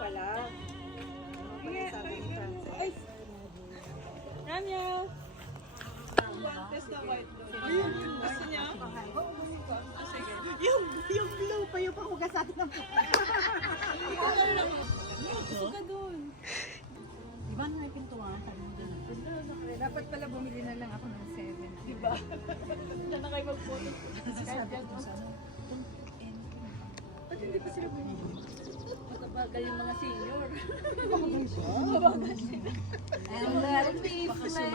pala. Sabi ni Frances. Daniel! Contest na white doon. Ayun, gusto niya? Sige. Yung blue pa yung pakugas natin ng Gusto ka doon. Diba na may pintuan? Dapat pala bumili na lang ako ng 7. Diba? Wala na kayo mag-photo. Sabi ko sa ano? Ba't hindi pa sila bumili? Matabagal yung mga senior. Mabagal siya? Mabagal siya. And let me play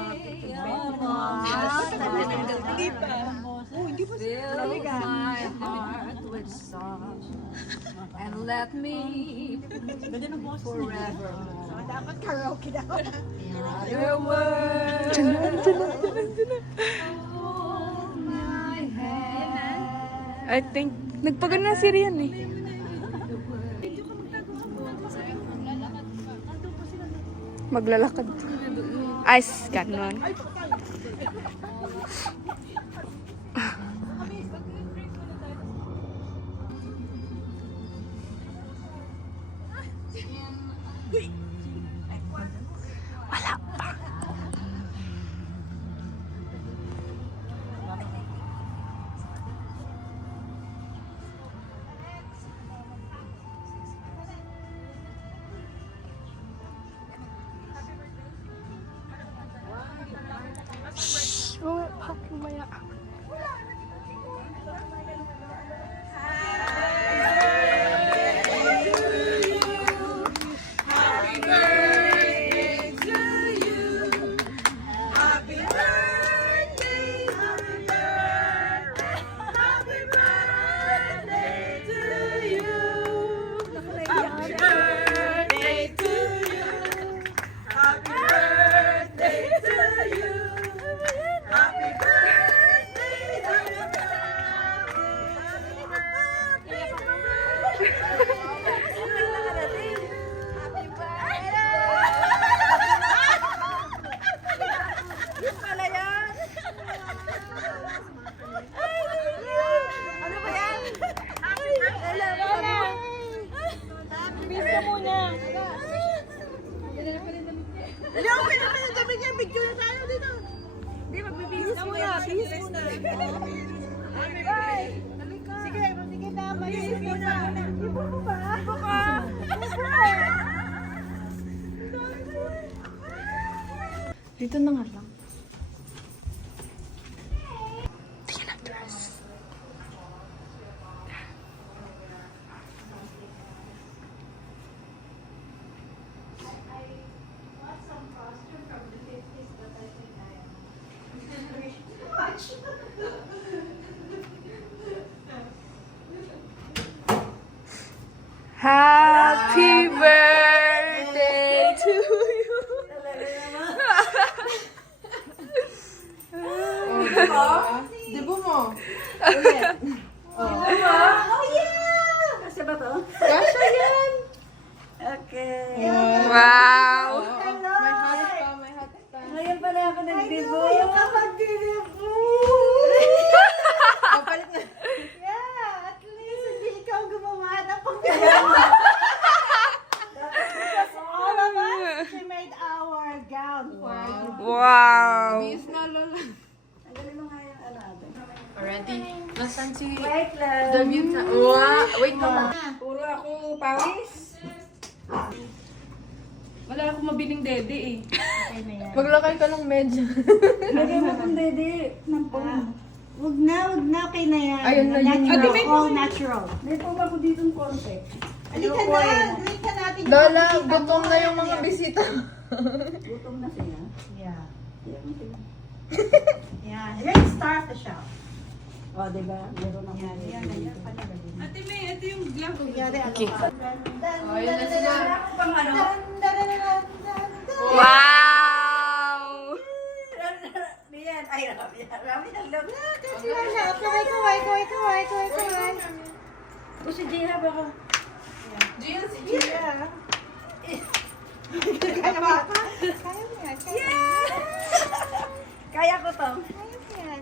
Hindi pa. Hindi pa Fill my heart with song and let me Ganda ng boss forever. So, dapat karaoke daw. Your words hold my hand. I think, nagpagana na si Rian eh. Maglalakad. Ice, ganon. Wala pa. Shhh! Mamaya. Dito na nga lang. Tingnan ang dress. Happy birthday to you. Dibo mo. Kasi ba to? Kasha yan. Okay. Wow! May hat pa, may hat pa. Ngayon pala ako nagdibo. Yung kapag-dibo. Oh, palit na. Yeah, at least hindi ikaw gumawa ng pagkakama. All of us, she made our gown for you. Wow! Bis na, Lola. Tanggalin mo nga yung ano natin. Already. Nasaan si Wait lang. David sa... Wow! Wait mo. Puro ako pawis. Wala akong mabiling dede eh. Okay na yan. Maglakay ka ng medyo. Lagay mo kung dede ng pong. Wag na, okay na yan. Ayun na, yun Natural, na. all natural. May pong ako dito ng konti. Halika na, halika natin. yung Lola, bisita gutom mo. na yung mga bisita. Gutom na sila? Yeah. Yan. Let's start the show. O, diba? Meron ako. Yan. Ate May, ito yung glove. Kunyari, ano Okay. pa? Oh, yun na sila. Pang ano? Wow! Yan. Ay, Rami ng love. Kaway. O si Jiha ba ko? Gia, si Jiha. Kaya mo yan. Kaya ko to. Kaya mo yan.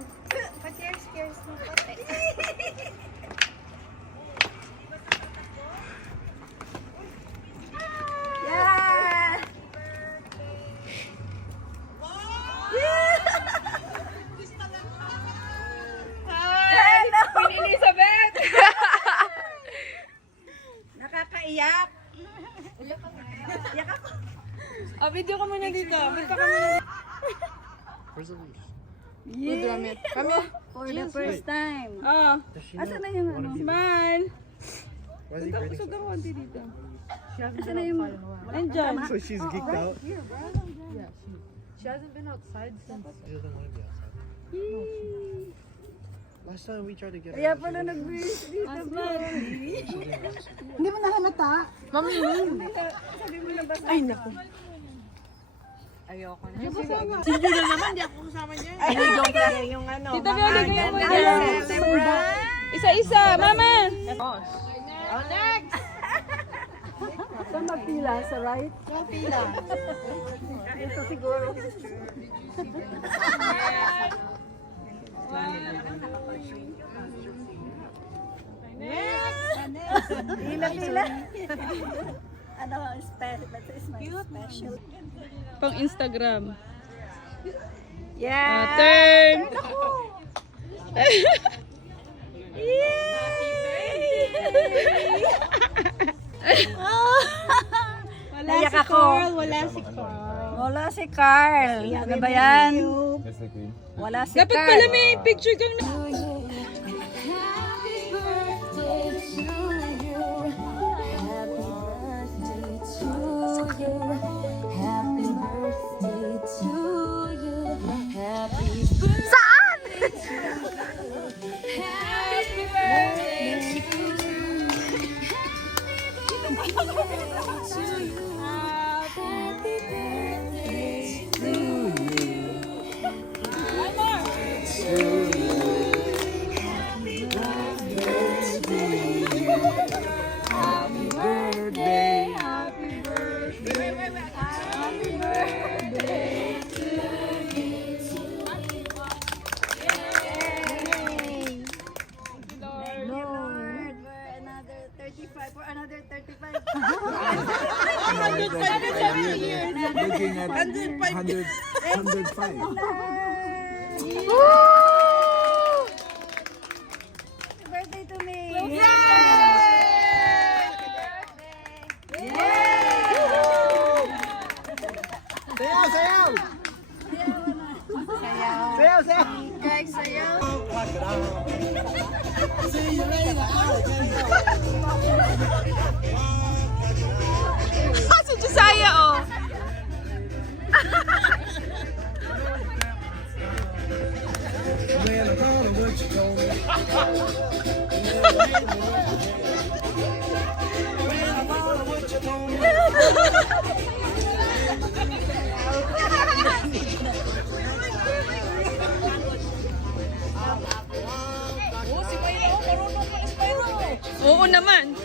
Pa-cheers mo pati. video ka muna dito. Video ka muna. Where's the leash? Yeah. Kami. For the first time. Oh. Does she Asa know? na yung ano? Smile. Why is he breathing Sa so dawanti dito. Asa na yung... Andyan. So she's geeked out? She hasn't been outside since. She doesn't want to be outside. Last time we tried to get her. Kaya she pala wouldn't- nag-wish dito, bro. she didn't want to. Hindi mo nahalata? Mami, Sabi mo na basta. ay naku. Ayoko na. Sige na naman, di ako kasama niya. Ay, joke lang. Yung ano. Tita Bella, ganyan mo Isa-isa, mama. Oh, next! Saan magpila? Sa right? Pila. Ito siguro. Pila. Ano ang special? That is my special. Pang Instagram. Yeah! Turn. Naiyak ako. Wala si Carl. Ano ba yan? Wala si Dapat Carl. pala may picture kang... Another 35 or another 35. Looking at 105. Birthday to me. Sayaw, sayaw! Sayaw, sayaw! Guys, sayaw. Si Josiah, oh. Man, I call him what you told me. Man, I call him what you told me. Oo naman.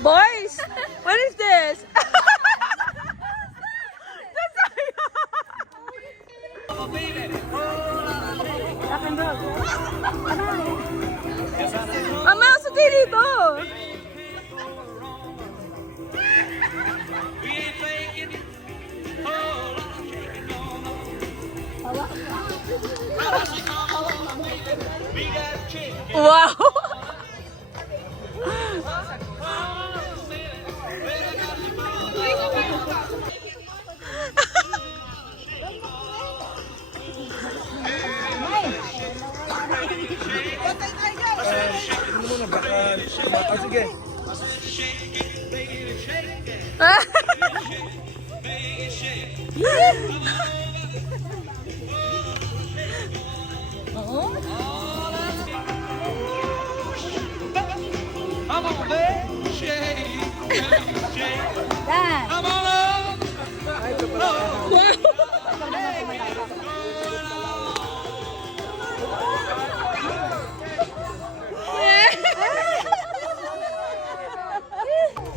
Boys, what is this? Mama, sa dito. Wow. Muna, baka... Oh, sige.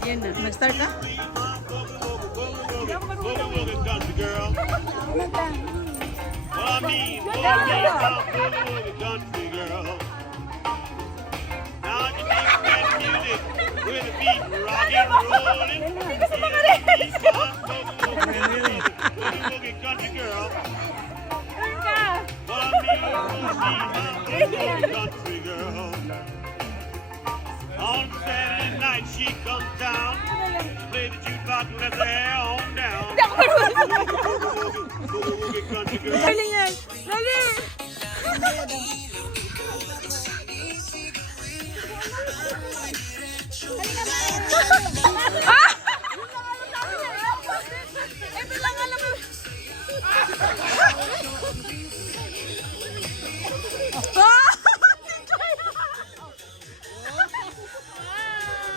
Yan na. Mag-start ka? country girl. Now you take that music with a beat rockin' rollin'. Boogie country girl. Well, I mean, country girl. On Saturday night she comes down, play the jukebox and let her hair on down. Boogie country girl. Galing yan. Dali. Ah! Ito lang alam mo.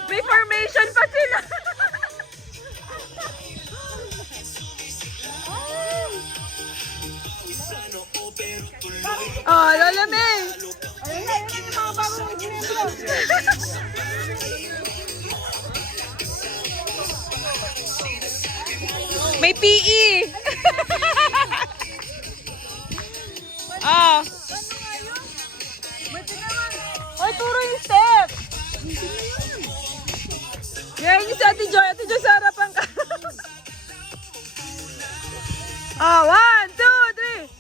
May formation pa sila. Oh, Lola May. Ayun na yung mga bagong miyembro. May PE. Ah. Ay, turo yung step. Yan yung si Ate Joy. Ate Joy, sa harapan ka. Ah, 1, 2, 3.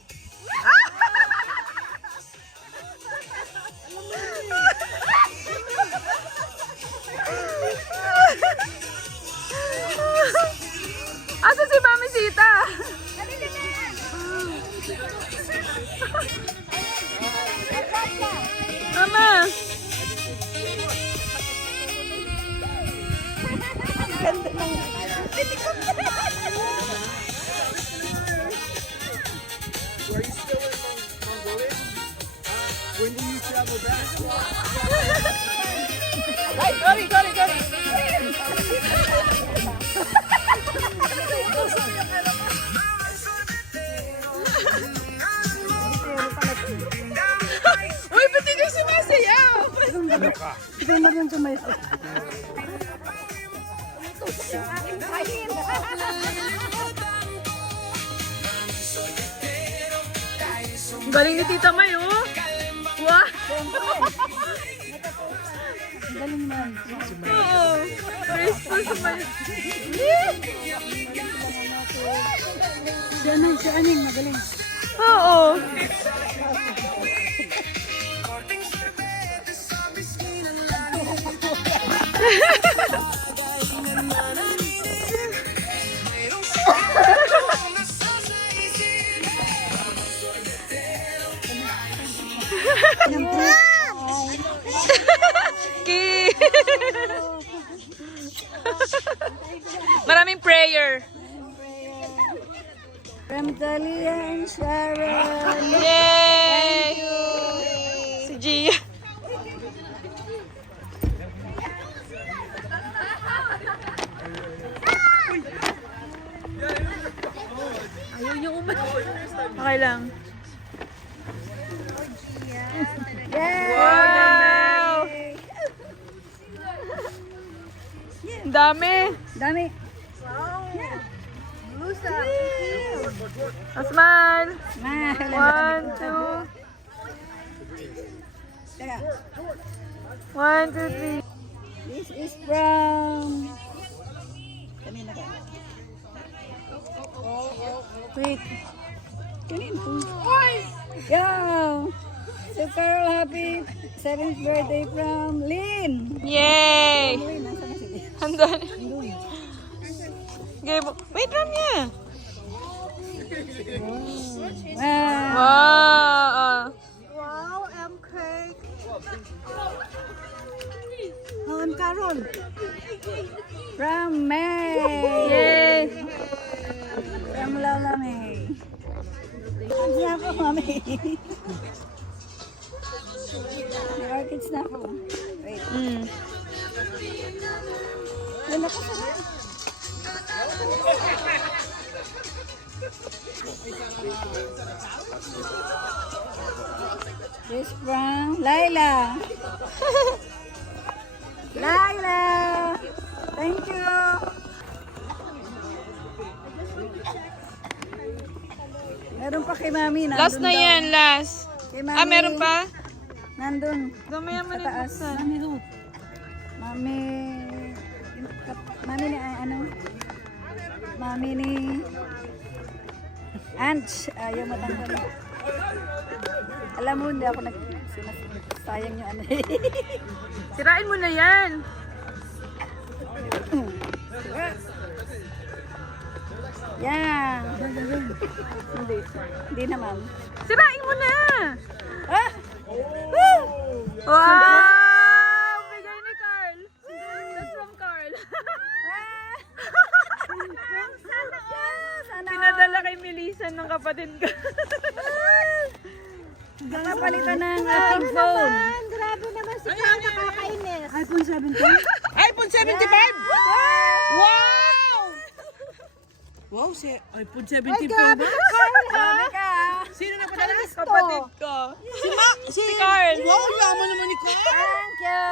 Asa si Mami Sita? Mama. Ganda ng... Are you still in Mongolia? When do you travel back? Ay, sorry. Uy, ba't di kayo sumasayaw? Ikaw na rin sumayaw. Ang galing ni Tita May, oh. Wow. Galing man. Oo. Graceful sa May. Si Aning, magaling. Oo. Ki. Maraming prayer. From Talia and Sharon. Yay! Si Gia. Ayaw niyo okay lang. Wow! Ang dami. Dami. Asman. Mahal. 1, 2. Teka. 1, 2, 3. This is from... Kanina ka. Wait. Kanina po. Yo! So, Carol, happy 7th birthday from Lynn. Yay! Lynn, nasaan na si Lynn? Andan. Wait, Ramya. Wow. Wow. Wow, M cake. Oh, I'm Carol. From May. Yay! From Lola May. Ang siya po, Mami. May orchids na po. Wait. Wala ka sa rin. This from Laila. Laila. Thank you. Meron pa kay Mami. Nandun Last na daw. yan, last. Kay Mami. Ah, meron pa? Nandun. Gamaya mo Sa na taas. yung Mami. Mami ni ano? Mami ni Anch. Ayaw matanggal. Alam mo, hindi ako sayang yung ano. Sirain mo na yan. Yan. Hindi naman. Sirain mo na. Ah! Wow! Bigay ni Carl. That's from Carl. Sana Pinadala kay Milisan ng kapatid ko. napapalitan ng aking phone. Grabe naman si Carl, nakakainis. iPhone 17? iPhone 75! Wow! Wow, iPhone 75 ba? Grabe ka. Sino na padala? Kapatid ko. Si Carl. Wow, yaman naman ni Carl! Thank you.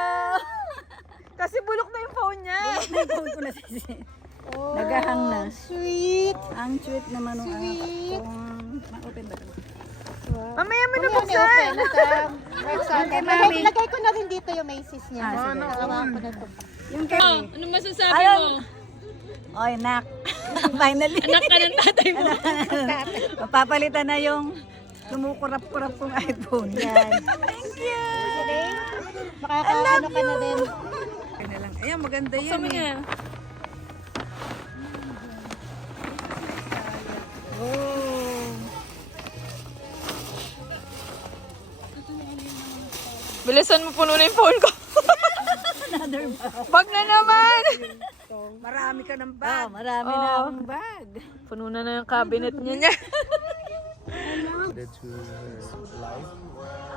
Kasi bulok na yung phone niya. May phone ko na sisi. Nagahang na. Sweet. Ang sweet naman ng kung ma-open ba ito? Mamaya mo na Ano buksan. Kay Mami. Lagay ko na rin dito yung Macy's niya. Ah, sige. Nakawakan ko na ito. Yung kay... Ano masasabi Ayun. mo? Oy, nak. Finally. Anak ka ng tatay mo. Mapapalitan na yung kumukurap-kurap kong iPhone. Yan. Thank you. Makakaano ka na din. Ayan, maganda yan. Buksan mo niya. Oh. Bilisan mo, puno na yung phone ko. Another bag. Bag na naman. Marami ka ng bag. marami Oh. ng bag. Puno na yung cabinet niya. Added to her life.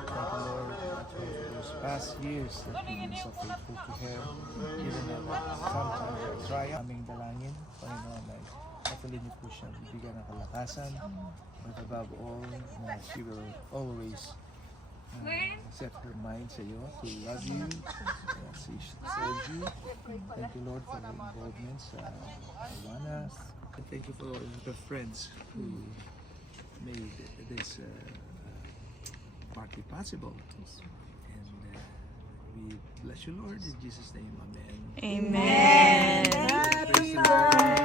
Thank you, Lord, for those past years that you've been so faithful to her. Even at sometimes I try aming dalangin, Panginoon, ay patuloy niyo po siya bibigyan ng kalakasan. But above all, na she will always set her mind sa iyo to love you, serve you. Thank you, Lord, for her involvement sa Iwana. And thank you for all the friends who made this party possible. And we bless you, Lord, in Jesus' name. Amen. Amen. Praise the Lord.